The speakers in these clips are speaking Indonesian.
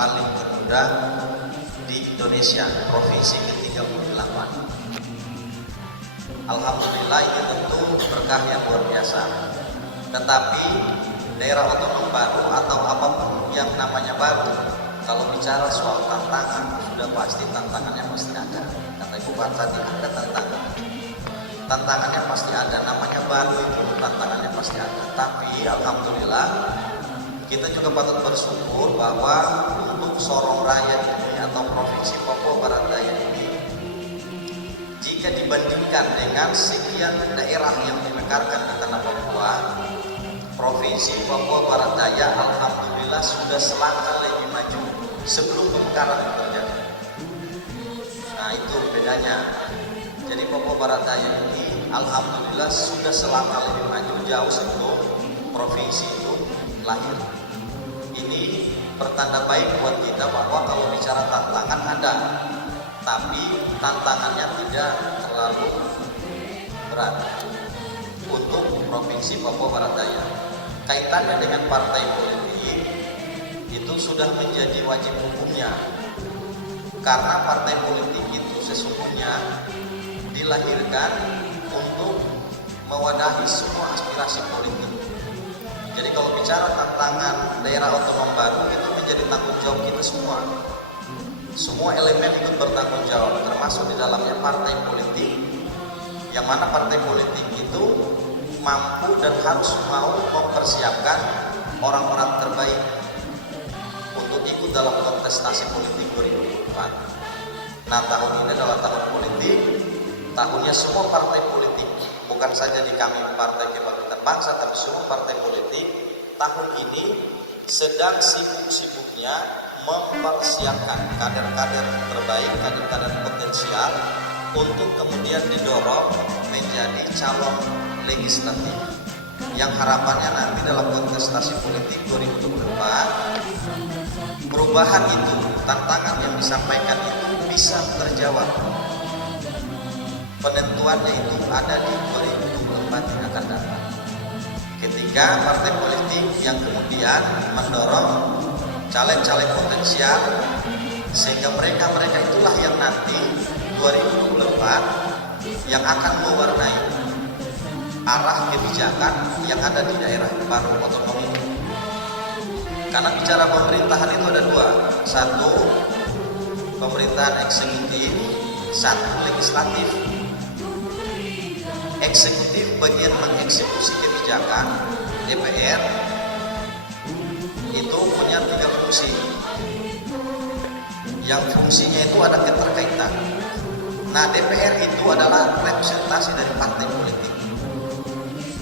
paling termuda di Indonesia, provinsi ke-38. Alhamdulillah, ini tentu berkah yang luar biasa. Tetapi daerah otonom baru atau apapun yang namanya baru, kalau bicara soal tantangan, sudah pasti tantangannya pasti ada. Kata Ibu Pak tadi, ada tantangan. Tantangannya pasti ada, namanya baru itu tantangannya pasti ada. Tapi alhamdulillah, kita juga patut bersyukur bahwa untuk Sorong Raya ini atau Provinsi Papua Barat Daya ini, jika dibandingkan dengan sekian daerah yang dimekarkan di tanah Papua, Provinsi Papua Barat Daya alhamdulillah sudah selangkah lebih maju sebelum pemekaran terjadi. Nah, itu bedanya. Jadi Papua Barat Daya ini alhamdulillah sudah selangkah lebih maju jauh sebelum provinsi itu lahir. Ini pertanda baik buat kita bahwa kalau bicara tantangan ada, tapi tantangannya tidak terlalu berat untuk Provinsi Papua Barat Daya. Kaitannya dengan partai politik itu sudah menjadi wajib hukumnya, karena partai politik itu sesungguhnya dilahirkan untuk mewadahi semua aspirasi politik. Jadi kalau bicara tantangan daerah otonom baru, itu menjadi tanggung jawab kita semua. Semua elemen ikut bertanggung jawab, termasuk di dalamnya partai politik, yang mana partai politik itu mampu dan harus mau mempersiapkan orang-orang terbaik untuk ikut dalam kontestasi politik 2024. Nah, tahun ini adalah tahun politik, tahunnya semua partai politik, bukan saja di kami Partai Kebangkitan Bangsa, tapi semua partai politik tahun ini sedang sibuk-sibuknya mempersiapkan kader-kader terbaik, kader-kader potensial untuk kemudian didorong menjadi calon legislatif yang harapannya nanti dalam kontestasi politik 2024 perubahan itu, tantangan yang disampaikan itu bisa terjawab. Penentuannya itu ada di 2024 yang akan datang, ketika partai politik yang kemudian mendorong caleg-caleg potensial, sehingga mereka itulah yang nanti 2024 yang akan mewarnai arah kebijakan yang ada di daerah baru otonom ini. Karena bicara pemerintahan itu ada dua, satu pemerintahan eksekutif, satu legislatif. Eksekutif bagian mengeksekusi kebijakan, DPR itu punya 3 fungsi. Yang fungsinya itu ada keterkaitan. Nah, DPR itu adalah representasi dari partai politik.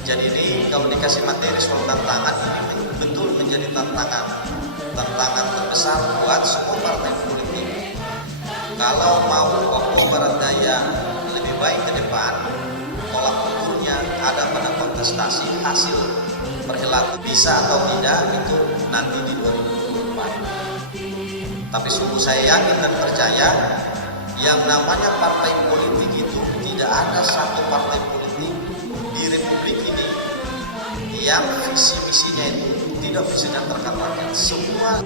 Jadi ini kalau dikasih materi soal tantangan, ini betul menjadi tantangan terbesar buat semua partai politik. Kalau mau Papua Barat Daya lebih baik ke depan, tolak ukurnya ada pada kontestasi hasil perhelatan, bisa atau tidak itu nanti di 2024. Tapi sungguh saya yakin dan percaya yang namanya partai politik itu tidak ada satu partai politik di Republik ini yang visi misinya itu tidak bisa diterkatakan semua.